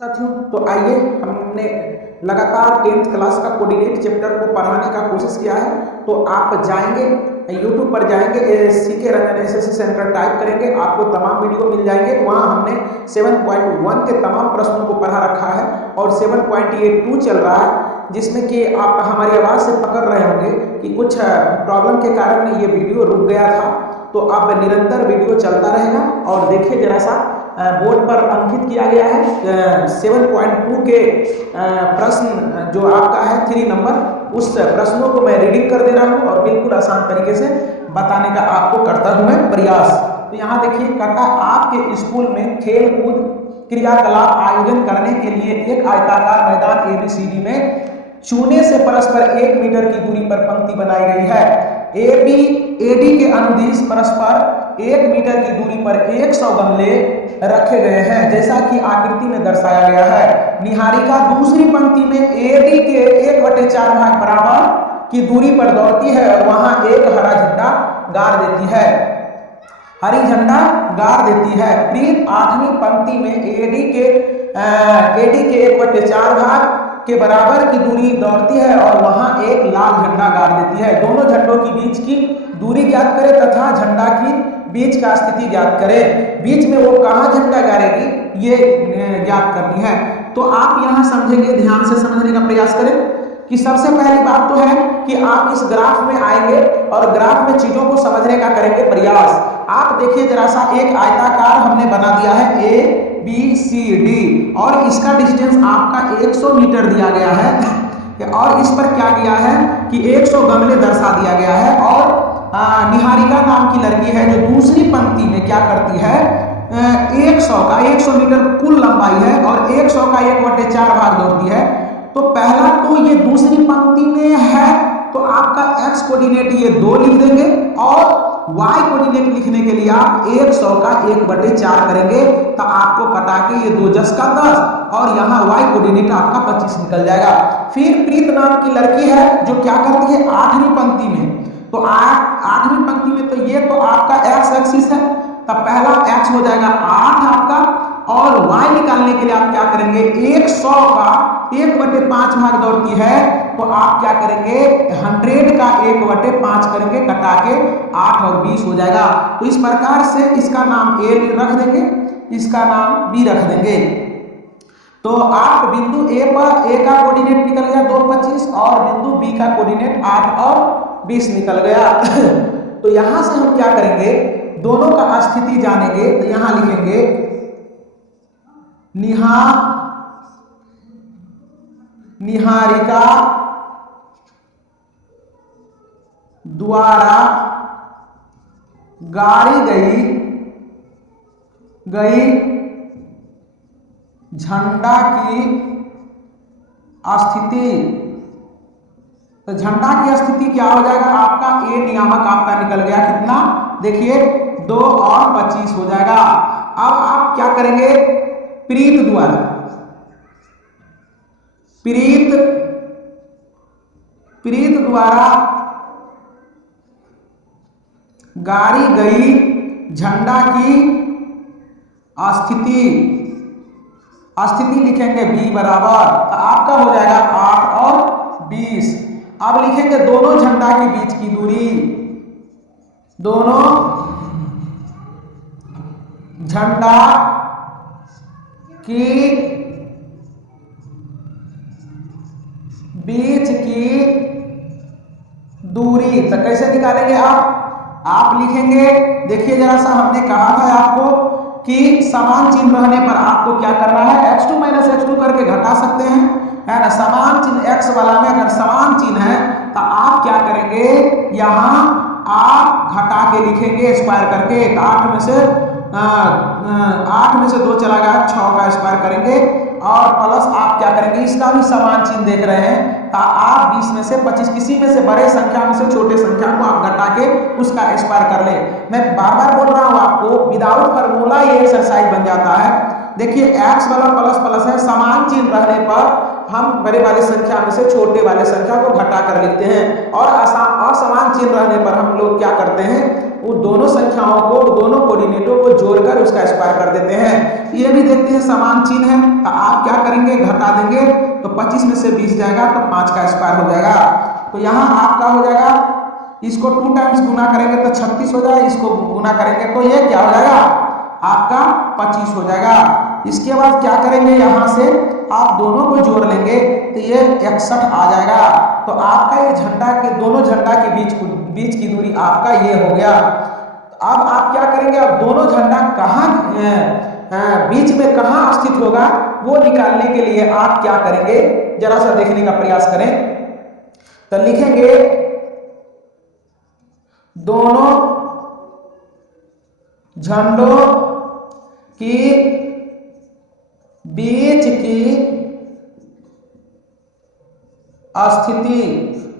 साथियों, तो आइए हमने लगातार 10th क्लास का कोऑर्डिनेट चैप्टर को पढ़ाने का कोशिश किया है। तो आप जाएंगे YouTube पर जाएंगे, CK Ranjan SSC centre type करेंगे, आपको तमाम वीडियो मिल जाएंगे। वहाँ हमने 7.1 के तमाम प्रश्नों को पढ़ा रखा है और 7.82 चल रहा है, जिसमें कि आप हमारी आवाज़ से पकड़ रहे होंगे कि कुछ प्रॉब्लम के कारण ये वीडियो रुक गया था। तो अब निरंतर वीडियो चलता रहेगा। और देखिए जरा सा बोर्ड पर अंकित किया गया है 7.2 के प्रश्न जो आपका है 3 नंबर, उस प्रश्नों को मैं रीडिंग कर दे रहा हूं और बिल्कुल आसान तरीके से बताने का आपको करता हूं मैं प्रयास। तो यहाँ देखिए, कहता आपके स्कूल में खेल कूद क्रियाकलाप आयोजन करने के लिए एक आयताकार मैदान ABCD में चूने से परस्पर 1 मीटर की दूरी पर पंक्ति बनाई गई है। AB AD के अनुदिश परस्पर 1 मीटर की दूरी पर 100 गमले रखे गए हैं, जैसा कि आकृति में दर्शाया गया है। निहारिका दूसरी पंक्ति में AD के 1/4 भाग बराबर की दूरी पर दौड़ती है और वहां एक हरा झंडा गाड़ देती है, हरी झंडा गाड़ देती है। प्रीत 8वीं पंक्ति में AD के 1/4 भाग के बराबर की दूरी दौड़ती है और वहां एक लाल झंडा गाड़ देती है। दोनों झंडों के बीच की दूरी ज्ञात करें तथा झंडा की बीच का स्थिति ज्ञात करें। बीच में वो कहां झंडा गाड़ेगी ये ज्ञात करनी है। तो आप यहां समझेंगे, ध्यान से समझने का प्रयास करें कि सबसे पहली बात तो है कि आप इस ग्राफ में आएंगे और ग्राफ में चीजों को समझने का करेंगे प्रयास। आप देखिए जरा सा, एक आयताकार हमने बना दिया है ABCD और इसका डिस्टेंस आपका 100 मीटर दिया गया है और इस पर क्या किया है कि 100 गमले दर्शा दिया गया है। और निहारिका नाम की लड़की है जो दूसरी पंक्ति में क्या करती है, 100 मीटर कुल लंबाई है और 100 का 1/4 भाग दौड़ती है। तो पहला तो ये दूसरी पंक्ति में है तो आपका x कोऑर्डिनेट ये 2 लिख देंगे और y कोऑर्डिनेट लिखने के लिए आप 100 का 1/4 करेंगे तो आपको कटा के ये 2 10 का 10 और यहाँ y कोऑर्डिनेट आपका 25 निकल जाएगा। फिर प्रीत नाम की लड़की है जो क्या करती है 8वीं पंक्ति में, तो 8वीं पंक्ति में तो ये तो आपका x एक्सिस है, तब पहला x हो जाएगा 8 आपका और y निकालने के लिए आप क्या करेंगे 100 का 1/5 भाग दौड़ती है तो आप क्या करेंगे 100 का 1/5 करेंगे, कटा के 8 और 20 हो जाएगा। तो इस प्रकार से इसका नाम A रख देंगे, इसका नाम B रख देंगे। तो आप बिंदु A पर A का कोऑर्डिनेट निकल गया 2 25 और बिंदु B का कोऑर्डिनेट 8 और 20 निकल गया। तो यहां से हम क्या करेंगे, दोनों का स्थिति जानेंगे। तो यहां लिखेंगे निहारिका द्वारा गाड़ी गई झंडा की स्थिति। तो झंडा की स्थिति क्या हो जाएगा आपका A नियामक आपका निकल गया कितना, देखिए 2 और 25 हो जाएगा। अब आप क्या करेंगे, प्रीत द्वारा गाड़ी गई झंडा की स्थिति लिखेंगे B बराबर, तो आपका हो जाएगा 8 और 20। अब लिखेंगे दोनों झंडा के बीच की दूरी, दोनों झंडा की बीच की दूरी। तो कैसे निकालेंगे आप लिखेंगे, देखिए जरा सा, हमने कहा था आपको कि समान चिन्ह रहने पर आपको क्या करना है, x2 - x2 करके घटा सकते हैं, है ना। समान चिन्ह x वाला में अगर समान चिन्ह है तो आप क्या करेंगे, यहां आप घटा के लिखेंगे स्क्वायर करके। 8 में से 2 चला गया, 6 का स्क्वायर करेंगे और प्लस आप क्या करेंगे, इसका भी समान चिन्ह देख रहे हैं तो आप 20 में से 25 किसी में से बड़े संख्या में से छोटे संख्या को आप घटा के उसका स्क्वायर कर ले। मैं बार बार बोल रहा हूं आपको, विदाउट फार्मूला ये एक्सरसाइज बन जाता है। देखिए x वाला प्लस है, समान चिन्ह रहने पर हम बड़े वाले संख्या में से छोटे वाले संख्या को घटा कर लिखते हैं और असमान चिन्ह रहने पर हम लोग क्या करते हैं, वो दोनों संख्याओं को, दोनों कोऑर्डिनेटों को जोड़कर उसका स्क्वायर कर देते हैं। ये भी देखते हैं समान चिन्ह है तो आप क्या करेंगे, घटा देंगे तो 25 में से 20 जाएगा तो 5 का स्क्वायर हो जाएगा। तो यहाँ आपका हो जाएगा, इसको 2 टाइम्स गुना करेंगे तो 36 हो जाएगा, इसको गुना करेंगे तो ये क्या हो जाएगा आपका 25 हो जाएगा। इसके बाद क्या करेंगे, यहाँ से आप दोनों को जोड़ लेंगे तो ये 61 आ जाएगा। तो आपका ये झंडा के दोनों झंडा के बीच की दूरी आपका ये हो गया। अब आप क्या करेंगे, अब दोनों झंडा कहाँ बीच में कहाँ स्थित होगा वो निकालने के लिए आप क्या करेंगे, जरा सा देखने का प्रयास करें। तो लिखेंगे दोनों झंडों की बीच की स्थिति।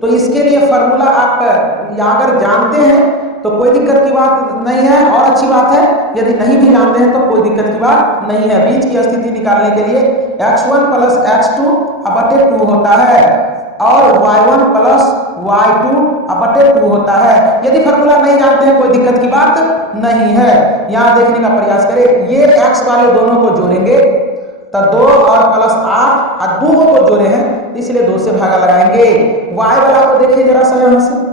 तो इसके लिए फॉर्मूला आप अगर जानते हैं तो कोई दिक्कत की बात नहीं है और अच्छी बात है, यदि नहीं भी जानते हैं तो कोई दिक्कत की बात नहीं है। बीच की स्थिति निकालने के लिए x1 प्लस x2 बटे 2 होता है और y1 प्लस y2 बटे 2 होता है। यदि फॉर्मूला नहीं जानते हैं कोई दिक्कत की बात नहीं है। यहाँ देखने का प्रयास करें, ये x वाले दोनों को जोड़ेंगे तो 2 और प्लस 8 और 2 को जोड़े हैं इसलिए 2 से भागा लगाएंगे। y वाला को देखिए जरा सा यहाँ से,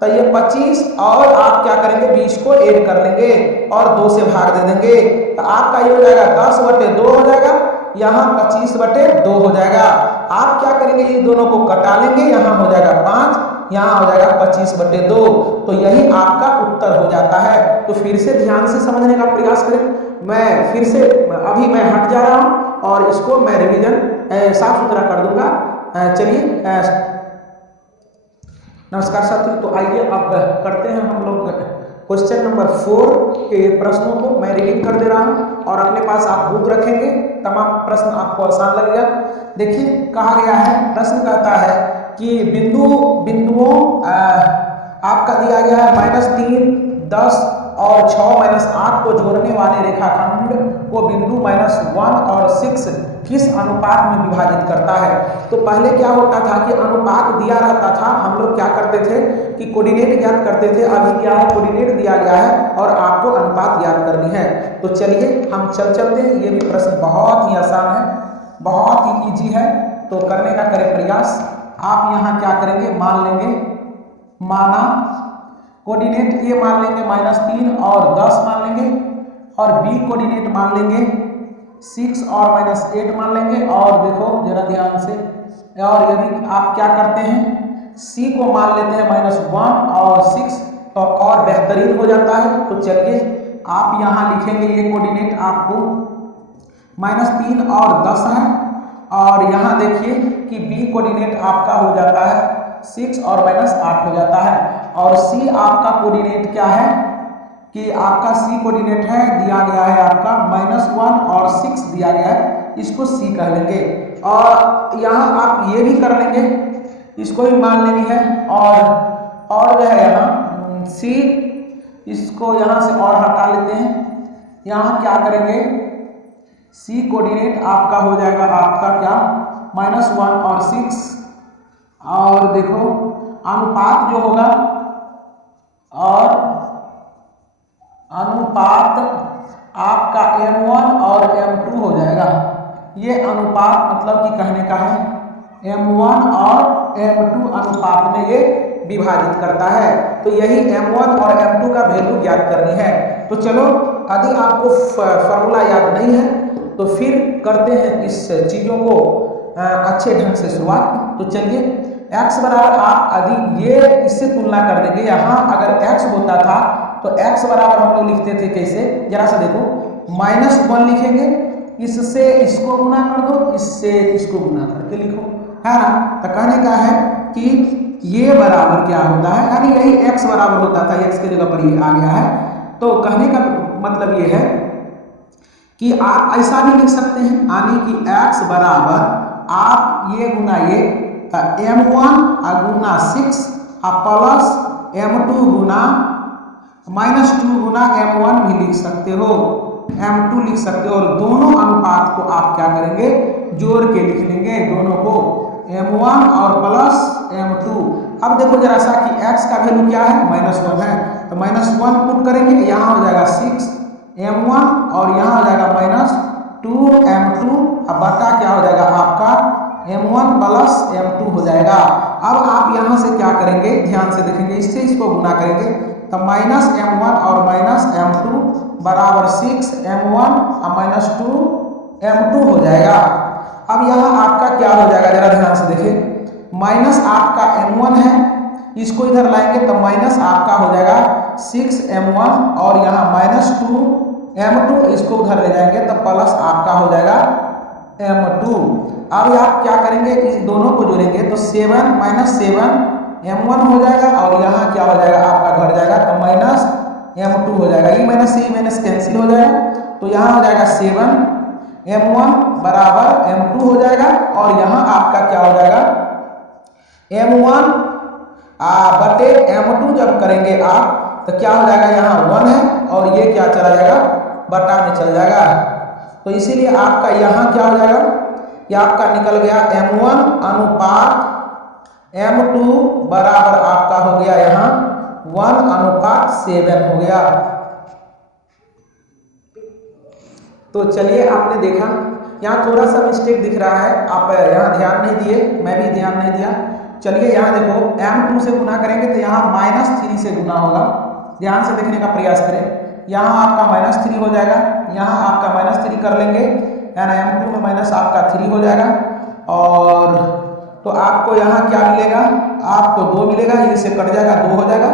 तो ये 25 और आप क्या करेंगे 20 को ऐड कर लेंगे और 2 से भाग दे देंगे तो आपका ये हो जाएगा 10 बटे 2 हो जाएगा, यहाँ 25 बटे 2 हो जाएगा। आप क्या करेंगे, ये दोनों को कटा लेंगे, यहाँ हो जाएगा 5, यहाँ हो जाएगा 25 बटे 2। तो यही आपका उत्तर हो जाता है। तो फिर से ध्यान से समझने का प्रयास करें। मैं फिर से अभी मैं हट जा रहा हूँ और इसको मैं रिवीजन साफ सुथरा कर दूंगा। चलिए नमस्कार साथियों, तो आइए अब करते हैं हम लोग क्वेश्चन नंबर 4 के प्रश्नों को। मैं रीडिंग कर दे रहा हूं और अपने पास आप बुक रखेंगे, तमाम प्रश्न आपको आसान लगेगा। देखिए कहा गया है, प्रश्न कहता है कि बिंदुओं आपका दिया गया है -3, 10 और 6 -8 को जोड़ने वाले रेखाखंड को बिंदु -1 और 6 किस अनुपात में विभाजित करता है। तो पहले क्या होता था कि अनुपात दिया रहता था, हम लोग क्या करते थे कि कोऑर्डिनेट ज्ञात करते थे। अभी क्या है, कोऑर्डिनेट दिया गया है और आपको अनुपात ज्ञात करनी है। तो चलिए हम चलते हैं। ये भी प्रश्न बहुत ही आसान है, बहुत ही इजी है, तो करने का करें प्रयास। आप यहाँ क्या करेंगे, मान लेंगे, माना कोऑर्डिनेट ए मान लेंगे -3 और 10 मान लेंगे और बी कोऑर्डिनेट मान लेंगे 6 और -8 मान लेंगे। और देखो जरा ध्यान से, और यदि आप क्या करते हैं सी को मान लेते हैं -1 और 6 तो और बेहतरीन हो जाता है। तो चलिए आप यहाँ लिखेंगे, ये कोऑर्डिनेट आपको -3 और 10 है और यहाँ देखिए कि बी कोऑर्डिनेट आपका हो जाता है 6 और -8 हो जाता है। और सी आपका कोऑर्डिनेट क्या है कि आपका सी कोऑर्डिनेट है, दिया गया है आपका -1 और 6 दिया गया है, इसको सी कह लेंगे। और यहाँ आप ये भी कर लेंगे, इसको भी मान लेनी है। और जो है यहाँ सी, इसको यहाँ से और हटा लेते हैं। यहाँ क्या करेंगे, सी कोऑर्डिनेट आपका हो जाएगा आपका क्या -1 और 6। और देखो अनुपात जो होगा, और अनुपात आपका m1 और m2 हो जाएगा। ये अनुपात मतलब कि कहने का है m1 और m2 अनुपात में ये विभाजित करता है। तो यही m1 और m2 का वैल्यू ज्ञात करनी है। तो चलो, यदि आपको फॉर्मूला याद नहीं है तो फिर करते हैं इस चीज़ों को अच्छे ढंग से शुरुआत। तो चलिए x बराबर, आप यदि ये इससे तुलना कर देंगे, यहाँ अगर x होता था तो x बराबर हम लोग लिखते थे कैसे, जरा सा देखो, -1 लिखेंगे, इससे इसको गुना कर दो, इससे इसको गुना करके लिखो, है ना। तो कहने का है कि ये बराबर क्या होता है, यानी यही x बराबर होता था, x की जगह पर ये आ गया है। तो कहने का मतलब ये है कि आप ऐसा भी लिख सकते हैं, यानी कि x बराबर आप ये गुना ये m1 गुना 6 प्लस m2 गुना -2 गुना m1 भी लिख सकते हो, m2 लिख सकते हो। और दोनों अनुपात को आप क्या करेंगे, जोड़ के लिख लेंगे दोनों को, m1 और प्लस m2। अब देखो जरा सा कि x का वैल्यू क्या है, -1 है, तो -1 पुट करेंगे, यहाँ हो जाएगा 6 m1 और यहाँ हो जाएगा 2m2 बटा क्या हो जाएगा आपका m1 प्लस m2 हो जाएगा। अब आप यहाँ से क्या करेंगे, ध्यान से देखेंगे, इससे इसको गुना करेंगे तो माइनस m1 और माइनस m2 बराबर 6m1 और माइनस 2m2 हो जाएगा। अब यहाँ आपका क्या हो जाएगा, जरा ध्यान से देखें, माइनस आपका m1 है, इसको इधर लाएंगे तो माइनस आपका हो जाएगा 6m1 और यहाँ माइनस 2m2, इसको उधर ले जाएंगे तो प्लस आपका हो जाएगा m2। अब आप क्या करेंगे, इस दोनों को जोड़ेंगे तो 7 माइनस 7m1 हो जाएगा और यहाँ क्या हो जाएगा आपका घट जाएगा तो माइनस m2 हो जाएगा। ये माइनस कैंसिल हो जाएगा तो यहाँ हो जाएगा 7m1 बराबर m2 हो जाएगा और यहाँ आपका क्या हो जाएगा m1 बटे m2 जब करेंगे आप तो क्या हो जाएगा, यहाँ 1 है और ये क्या चला जाएगा बटा में चल जाएगा। तो इसीलिए आपका यहाँ क्या हो जाएगा, ये आपका निकल गया m1 अनुपात m2 बराबर आपका हो गया यहाँ 1:7 हो गया। तो चलिए आपने देखा यहाँ थोड़ा सा मिस्टेक दिख रहा है, आप यहाँ ध्यान नहीं दिए, मैं भी ध्यान नहीं दिया। चलिए यहाँ देखो m2 से गुना करेंगे तो यहाँ -3 से गुना होगा, ध्यान से देखने का प्रयास करें। यहाँ आपका -3 हो जाएगा, यहाँ आपका -3 कर लेंगे, यानी m2 में माइनस आपका 3 हो जाएगा और तो आपको यहाँ क्या मिलेगा, आपको 2 मिलेगा, ये से कट जाएगा 2 हो जाएगा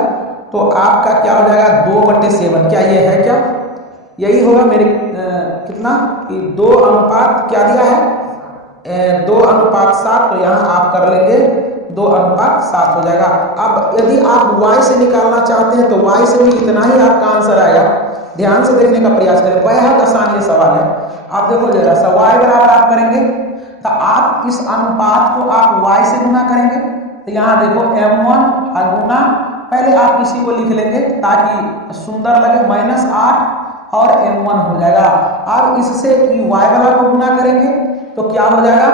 तो आपका क्या हो जाएगा 2/7। क्या ये है, क्या यही होगा मेरे कितना कि 2 क्या दिया है 2:7, तो यहाँ आप कर लेंगे 2:7 हो जाएगा। अब यदि आप y से निकालना चाहते हैं तो y से भी इतना ही आपका आंसर आएगा, ध्यान से देखने का प्रयास करें, बेहद आसान ये सवाल है। आप देखो जरा सा y बराबर आप करेंगे तो आप इस अनुपात को आप y से गुना करेंगे तो यहाँ देखो m1 गुना, पहले आप इसी को लिख लेंगे ताकि सुंदर लगे, -8 और m1 हो जाएगा। अब इससे y वाला को गुना करेंगे तो क्या हो जाएगा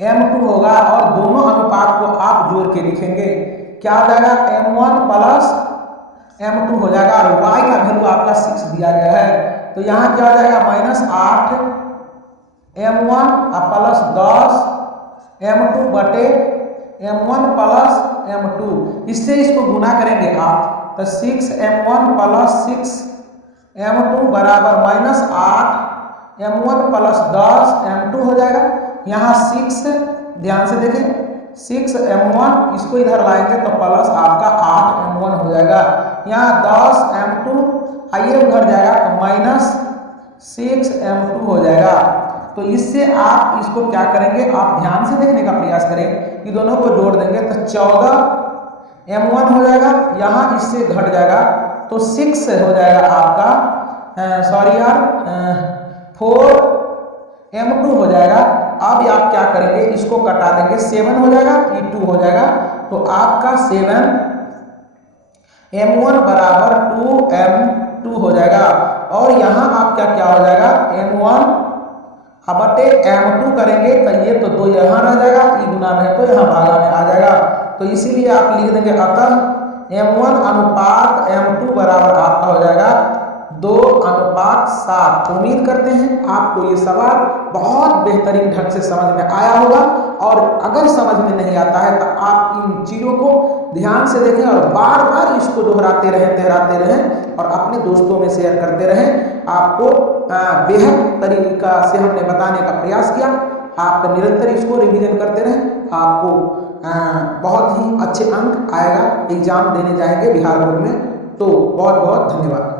10m2 होगा और दोनों अनुपात को आप जोड़ के लिखेंगे, क्या हो जाएगा m1 प्लस m2 हो जाएगा और y का वैल्यू आपका 6 दिया गया है तो यहाँ क्या हो जाएगा -8m1 प्लस 10m2 बटे m1 प्लस m2, इससे इसको गुना करेंगे आप तो 6m1 प्लस 6m2 बराबर -8m1 प्लस 10m2 हो जाएगा। यहाँ 6 ध्यान से देखें 6m1 इसको इधर लाएंगे तो प्लस आपका 8m1 हो जाएगा, यहाँ 10m2 आइए उधर जाएगा तो -6m2 हो जाएगा। तो इससे आप इसको क्या करेंगे, आप ध्यान से देखने का प्रयास करें, ये दोनों को जोड़ देंगे तो 14m1 हो जाएगा, यहाँ इससे घट जाएगा तो 6 हो जाएगा आपका सॉरी यार 4m2 हो जाएगा। अब आप क्या करेंगे, इसको कटा देंगे, 7 हो जाएगा, ये 2 हो जाएगा तो आपका 7m1 बराबर 2m2 हो जाएगा और यहाँ आपका क्या हो जाएगा m1 बटे m2 करेंगे तो ये तो 2 यहाँ रह जाएगा, ई गुना में तो यहाँ भागा में आ जाएगा तो इसीलिए आप लिख देंगे अतः m1 अनुपात m2 बराबर आपका हो जाएगा 2:7। उम्मीद करते हैं आपको ये सवाल बहुत बेहतरीन ढंग से समझ में आया होगा और अगर समझ में नहीं आता है तो आप इन चीज़ों को ध्यान से देखें और बार बार इसको दोहराते रहें और अपने दोस्तों में शेयर करते रहें। आपको बेहद तरीका से हमने बताने का प्रयास किया, आप निरंतर इसको रिवीजन करते रहें, आपको बहुत ही अच्छे अंक आएगा, एग्जाम देने जाएंगे बिहार बोर्ड में। तो बहुत बहुत धन्यवाद।